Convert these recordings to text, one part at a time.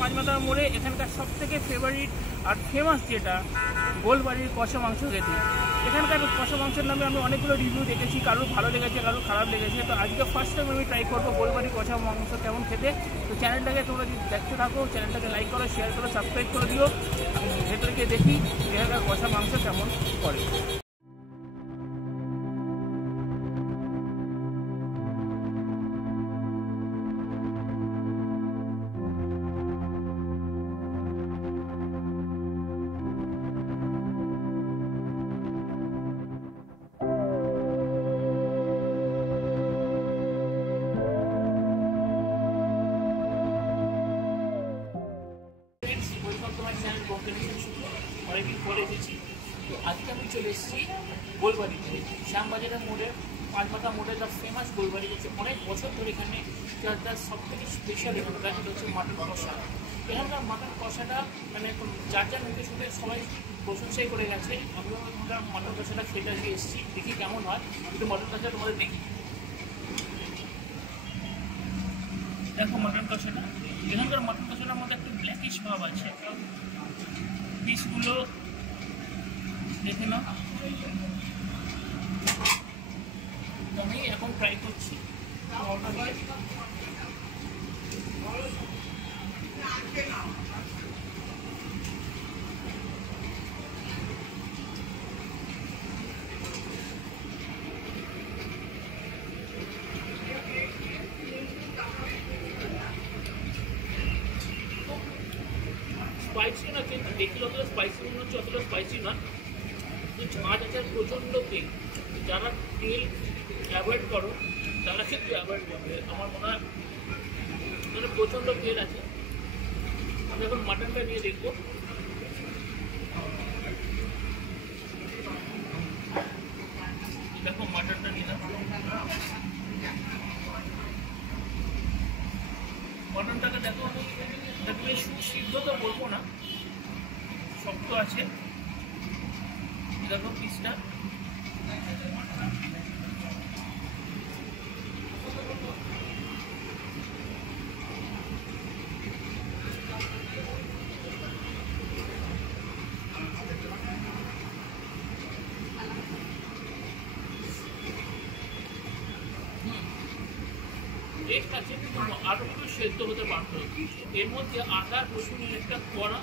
পাঁচমাথা মোড়ে এখানকার সবথেকে ফেভারিট আর ফেমাস যেটা গোলবাড়ির কষা মাংস খেতে। এখানকার কষা মাংসের নামে আমি অনেকগুলো রিভিউ দেখেছি, কারোর ভালো লেগেছে, কারোর খারাপ লেগেছে। তো আজকে ফার্স্ট টাইম আমি ট্রাই করবো গোলবাড়ির কষা মাংস কেমন খেতে। তো চ্যানেলটাকে তোমরা যদি দেখতে থাকো, চ্যানেলটাকে লাইক করো, শেয়ার করো, সাবস্ক্রাইব করে দিও। ভেতরে গিয়ে দেখি এখানকার কষা মাংস কেমন করে। অনেকদিন পরে এসেছি। তো আজকে আমি চলে এসেছি গোলবাড়িতে, শ্যামবাজারের মোড়ে, পাঁচমাথা মোড়ে যা ফেমাস গোলবাড়ি হচ্ছে অনেক বছর ধরে এখানে যার সব থেকে স্পেশাল এখানকার সেটা হচ্ছে মাটন কষা। এখানকার মাটন কষাটা মানে যার যার মুখে শুনে সবাই প্রশংসাই করে গেছে। আমিও এখানকার মাটন কষাটা খেতে আজকে এসেছি, দেখি কেমন হয়। একটু মাটন কষা তোমাদের দেখি। দেখো মাটন কষাটা, এখানকার মাটন কষাটার মধ্যে একটু ব্ল্যাকিশ ভাব আছে। পিসগুলো দেখে নাও। আমি এখন ট্রাই করছি। স্পাইসি না, কিন্তু দেখি যতটা স্পাইসি মনে হচ্ছে অতটা স্পাইসি না। ঝাঁজ আছে, প্রচণ্ড তেল। যারা তেল অ্যাভয়েড করো তারা কিন্তু অ্যাভয়েড করবে। আমার মনে হয় মানে প্রচণ্ড তেল আছে। আমি এখন মাটনটা নিয়ে দেখবো। দেখো মাটনটা নিলাম। মাটনটাকে দেখো, দেখবে সিদ্ধ তো বলবো না, শক্ত আছে। দেখো পিসটা, টেস্ট আছে, কিন্তু আরও একটু সেদ্ধ হতে পারত। এর মধ্যে আদা রসুনের একটা কড়া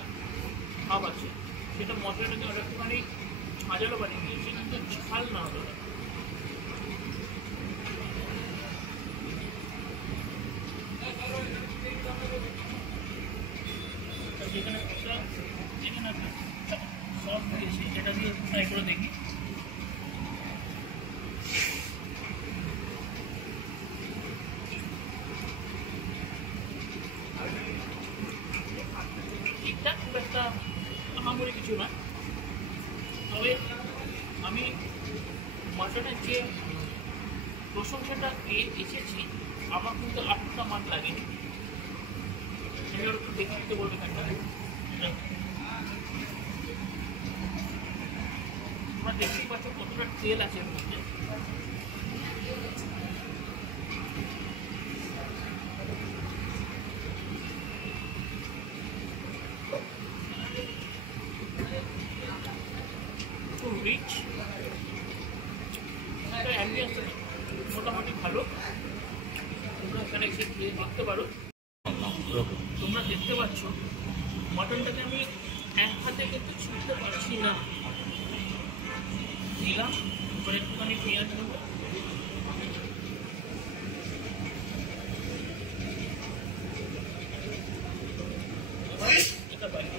ভাব আছে, সেটা মশলাটাকে অনেকখানি ঝাঁঝালো বানিয়ে দিয়েছে, কিন্তু ঝাল না হলো। যেখানে সস দিয়েছি, এটা দিয়ে ট্রাই করে দেখি। ঠিকঠাক, খুব একটা আহামরি কিছু না। তবে আমি মাটনের যে প্রশংসাটা পেয়ে এসেছি, আমার কিন্তু আটটা মান লাগেনি। সেটা একটু দেখে নিতে বলবে একটা। তোমরা দেখতেই পাচ্ছ কতটা তেল আছে এর মধ্যে। রিচ অ্যাম্বিয়েন্স মোটামুটি ভালো। তোমরা এখানে এসে দেখতে পারো। তোমরা দেখতে পাচ্ছ মাটনটাকে আমি এক হাতে কিন্তু ছুঁতে পারছি না। দিলাম, এবার একটুখানি পেঁয়াজ নেবো। এটা বাইরে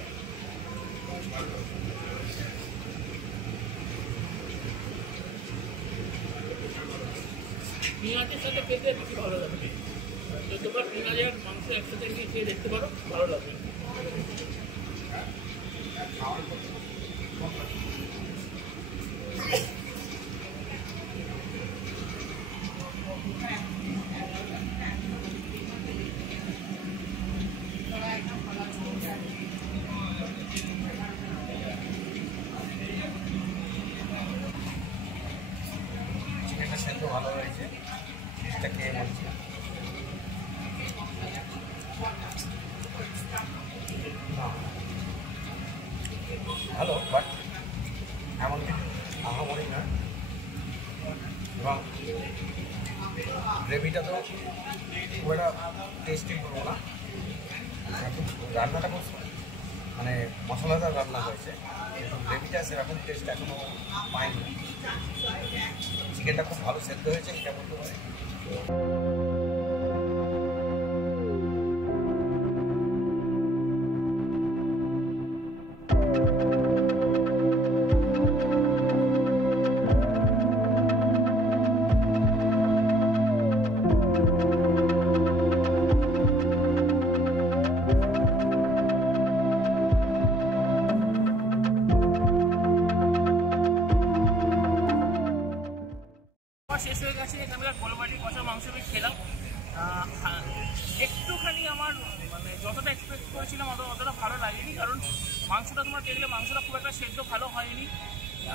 পেঁয়াজের সাথে খেতে বেশি ভালো লাগবে। যতবার পেঁয়াজ আর মাংস একসাথে নিয়ে খেয়ে দেখতে পারো, ভালো লাগবে। চিকেনটা সেদ্ধ ভালো হয়েছে, চিজটা খেয়ে বলছি। ভালো, বাট এমন কিছু আহামরি না। এবং গ্রেভিটা তো খুব একটা টেস্টি করবো না, রান্নাটা খুব মানে মশলাদার রান্না হয়েছে, কিন্তু গ্রেভিটা সেরকম টেস্ট এখনও পাইনি। চিকেনটা খুব ভালো সেদ্ধ হয়েছে, এটা বলতে পারি। শেষ হয়ে গেছে। এখানকার গোলবাড়ির কষা মাংস আমি খেলাম, একটুখানি আমার মানে যতটা এক্সপেক্ট করেছিলাম অতটা ভালো লাগেনি, কারণ মাংসটা তোমার দেখলে মাংসটা খুব একটা সেদ্ধ ভালো হয়নি।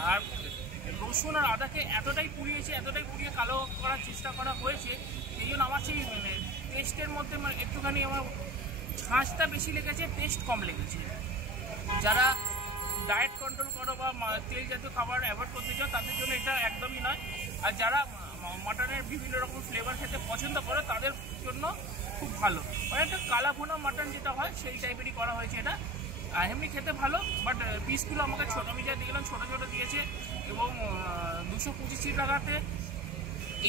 আর রসুন আর আদাকে এতটাই পুড়িয়ে কালো করার চেষ্টা করা হয়েছে, এই জন্য আমার সেই মানে টেস্টের মধ্যে একটুখানি আমার ঝাঁঝটা বেশি লেগেছে, টেস্ট কম লেগেছে। যারা ডায়েট কন্ট্রোল করো বা তেল জাতীয় খাবার অ্যাভয়েড করতে চাও তাদের জন্য এটা একদমই নয়। আর যারা মাটনের বিভিন্ন রকম ফ্লেভার খেতে পছন্দ করে তাদের জন্য খুব ভালো। মানে একটা কালা ভুনা মাটন যেটা হয় সেই টাইপেরই করা হয়েছে এটা। এমনি খেতে ভালো, বাট পিসগুলো আমাকে ছোটো, আমি যা দেখলাম ছোটো ছোটো দিয়েছে। এবং 225 টাকাতে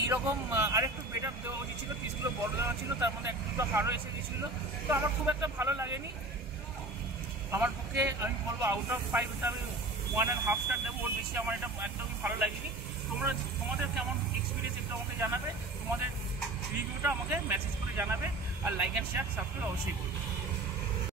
এইরকম আরেকটু বেটার দেওয়া উচিত ছিল, পিসগুলো বড় দেওয়া ছিল, তার মধ্যে একটু হাড়ও এসে গেছিলো। তো আমার খুব একটা ভালো লাগেনি। আমার পক্ষে আমি বলবো আউট অফ 5 এটা আমি 1.5 স্টার দেবো, ওর বেশি আমার এটা একদমই ভালো লাগেনি। তোমাদের কেমন এক্সপিরিয়েন্স একটু আমাকে জানাবে, তোমাদের রিভিউটা আমাকে মেসেজ করে জানাবে। আর লাইক অ্যান্ড শেয়ার সাবস্ক্রাইব অবশ্যই করবে।